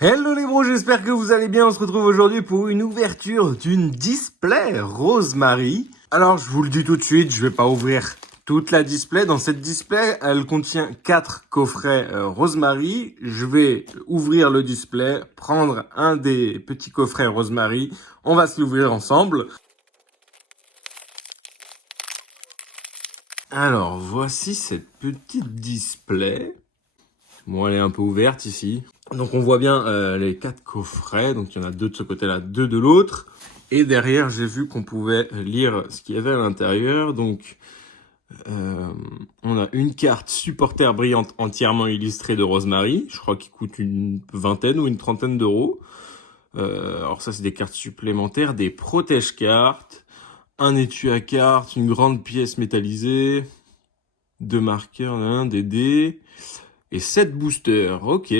Hello les bros, j'espère que vous allez bien. On se retrouve aujourd'hui pour une ouverture d'une display Rosemary. Alors je vous le dis tout de suite, je vais pas ouvrir toute la display. Dans cette display, elle contient 4 coffrets Rosemary. Je vais ouvrir le display, prendre un des petits coffrets Rosemary. On va se l'ouvrir ensemble. Alors voici cette petite display. Bon, elle est un peu ouverte ici. Donc on voit bien les 4 coffrets. Donc il y en a 2 de ce côté-là, 2 de l'autre. Et derrière, j'ai vu qu'on pouvait lire ce qu'il y avait à l'intérieur. Donc on a une carte supporter brillante entièrement illustrée de Rosemary. Je crois qu'il coûte une vingtaine ou une trentaine d'euros. Alors ça, c'est des cartes supplémentaires, des protège-cartes, un étui à cartes, une grande pièce métallisée, 2 marqueurs, des dés et 7 boosters. Ok.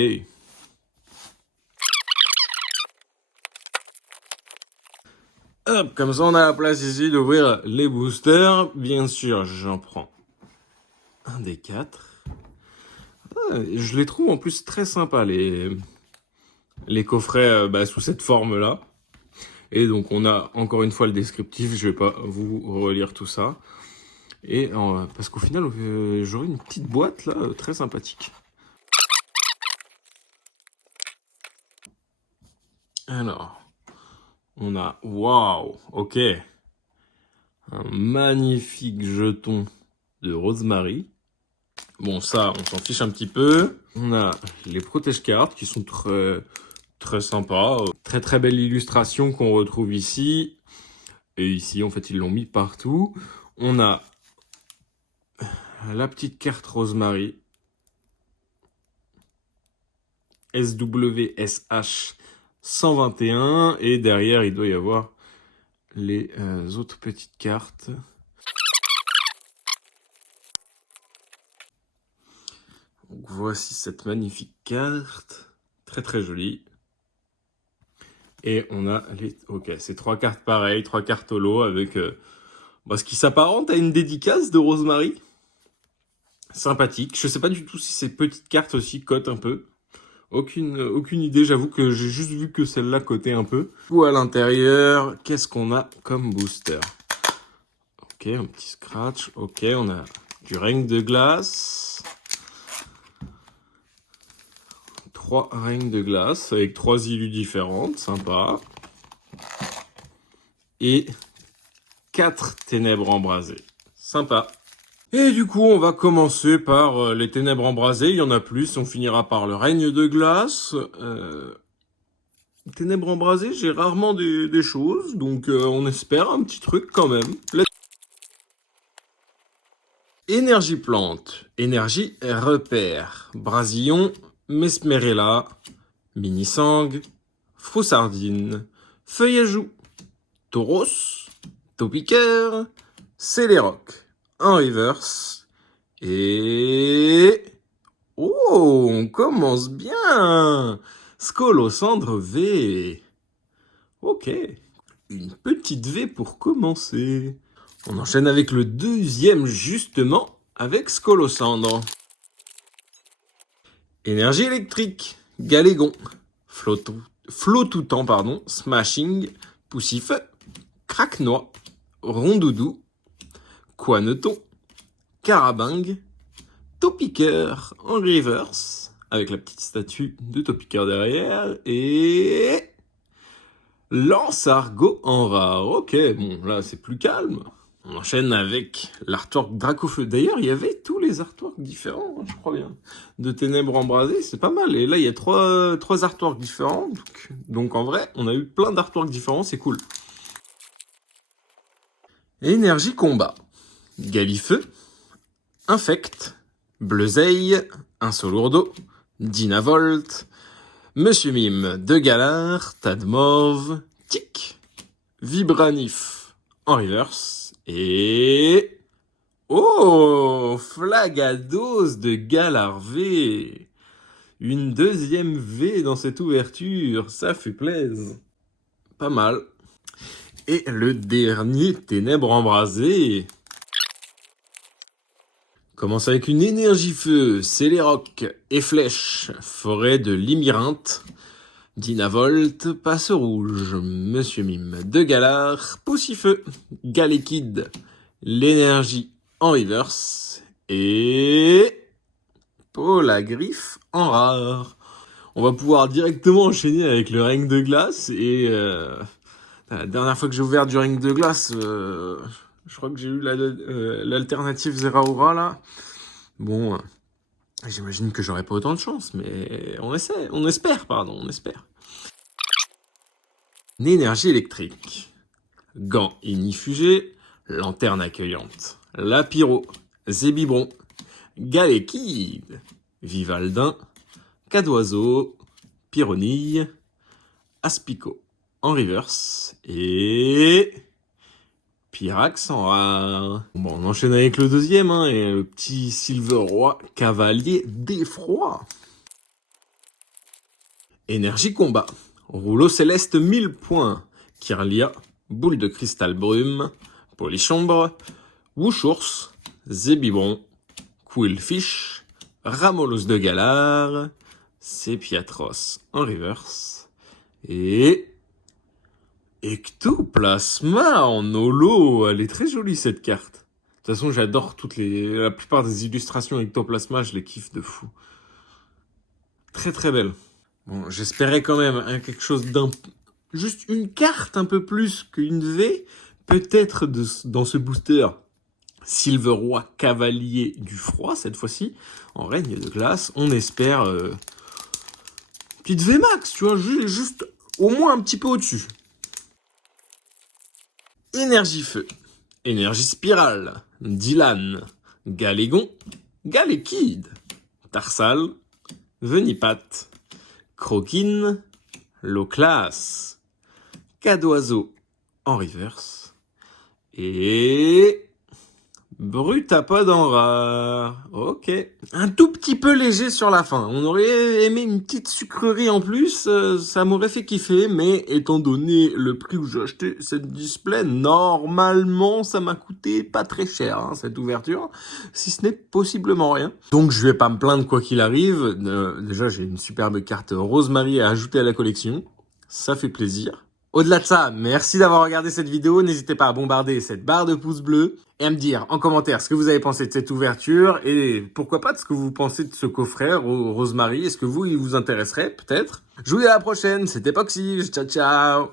Hop, comme ça on a la place ici d'ouvrir les boosters. Bien sûr, j'en prends un des 4. Je les trouve en plus très sympas les coffrets sous cette forme-là. Et donc on a encore une fois le descriptif, je vais pas vous relire tout ça. Et parce qu'au final, j'aurai une petite boîte là, très sympathique. Alors, on a, waouh, ok, un magnifique jeton de Rosemary. Bon, ça, on s'en fiche un petit peu. On a les protège-cartes qui sont très sympas. Très très belle illustration qu'on retrouve ici. Et ici, en fait, ils l'ont mis partout. On a la petite carte Rosemary. SWSH 121. Et derrière, il doit y avoir les autres petites cartes. Donc, voici cette magnifique carte. Très très jolie. Et on a les... Ok, c'est 3 cartes pareilles, 3 cartes holo avec ce qui s'apparente à une dédicace de Rosemary. Sympathique. Je sais pas du tout si ces petites cartes aussi cotent un peu. Aucune idée, j'avoue que j'ai juste vu que celle-là cotait un peu. Ou à l'intérieur, qu'est-ce qu'on a comme booster? Ok, un petit scratch. Ok, on a du règne de glace. 3 règnes de glace avec 3 illus différentes, sympa. Et 4 ténèbres embrasées, sympa. Et du coup, on va commencer par les ténèbres embrasées, il y en a plus, on finira par le règne de glace. Ténèbres embrasées, j'ai rarement des choses, donc on espère un petit truc quand même. Énergie plante, énergie repère, brasillon, mesmerella, mini-sang, froussardine, feuillajou, tauros, taupiqueur, céléroc, en reverse, et... Oh, on commence bien! Scolocendre V. Ok, une petite V pour commencer. On enchaîne avec le deuxième justement, avec Scolocendre. Énergie électrique, Galégon, Flotoutant, pardon, Smashing, Poussifeu, Craque-Noix, Rondoudou, Quaneton, Carabingue, Taupiqueur en reverse, avec la petite statue de Taupiqueur derrière, et... Lance-Argot en rare. Ok, bon, là c'est plus calme. On enchaîne avec l'artwork Dracofeu. D'ailleurs, il y avait tous les artworks différents, je crois bien. De Ténèbres embrasées, c'est pas mal. Et là, il y a trois artworks différents. Donc en vrai, on a eu plein d'artworks différents, c'est cool. Énergie combat. Galifeu. Infect. Bleuzeille. Insolourdo. Dynavolt. Monsieur Mime de Galard. Tadmorve. Tic. Vibranif en reverse. Et... Oh, Flagados de Galard V. Une deuxième V dans cette ouverture, ça fait plaisir. Pas mal. Et le dernier Ténèbres embrasées. Commence avec une énergie feu, Céléroc et flèche, forêt de Limirinthe, Dynavolt, Passe Rouge, Monsieur Mime de Galar, Poussifeu, Galekid, l'énergie en reverse et Polagriffe en rare. On va pouvoir directement enchaîner avec le règne de glace et la dernière fois que j'ai ouvert du règne de glace, je crois que j'ai eu l'alternative Zeraora là. Bon, j'imagine que j'aurai pas autant de chance, mais on espère. Énergie électrique, gant ignifugé, lanterne accueillante, Lapiro, Zébibron, Galekid, Vivaldin, Cadoiseau, Pyronille, Aspico en reverse et Pyrax en rare. Bon, on enchaîne avec le deuxième, hein, et le petit Silver Roi Cavalier d'Effroi. Énergie combat, rouleau céleste 1000 points, Kirlia, boule de cristal brume, Polychambre, Wouchours, Zébibron, Quillfish, Ramolos de Galar, Sepiatros en reverse et Ectoplasma en holo. Elle est très jolie cette carte. De toute façon, j'adore la plupart des illustrations Ectoplasma, je les kiffe de fou. Très très belle. Bon, j'espérais quand même quelque chose juste une carte un peu plus qu'une V, peut-être dans ce booster. Silver Roi Cavalier du Froid, cette fois-ci, en règne de glace. On espère petite VMAX, tu vois, juste au moins un petit peu au-dessus. Énergie Feu, Énergie Spirale, Dylan, Galégon, Galekid, Tarsal, Venipat, Croquine, Loclas, Cadoiseau en reverse et Brutapod en rare. Ok. Un tout petit peu léger sur la fin. On aurait aimé une petite sucrerie en plus, ça m'aurait fait kiffer, mais étant donné le prix où j'ai acheté cette display, normalement ça m'a coûté pas très cher, hein, cette ouverture, si ce n'est possiblement rien. Donc je vais pas me plaindre quoi qu'il arrive. Déjà j'ai une superbe carte Rosemary à ajouter à la collection, ça fait plaisir. Au-delà de ça, merci d'avoir regardé cette vidéo. N'hésitez pas à bombarder cette barre de pouces bleus et à me dire en commentaire ce que vous avez pensé de cette ouverture et pourquoi pas de ce que vous pensez de ce coffret Rosemary. Est-ce que il vous intéresserait peut-être? Je vous dis à la prochaine, c'était Poxy, ciao ciao.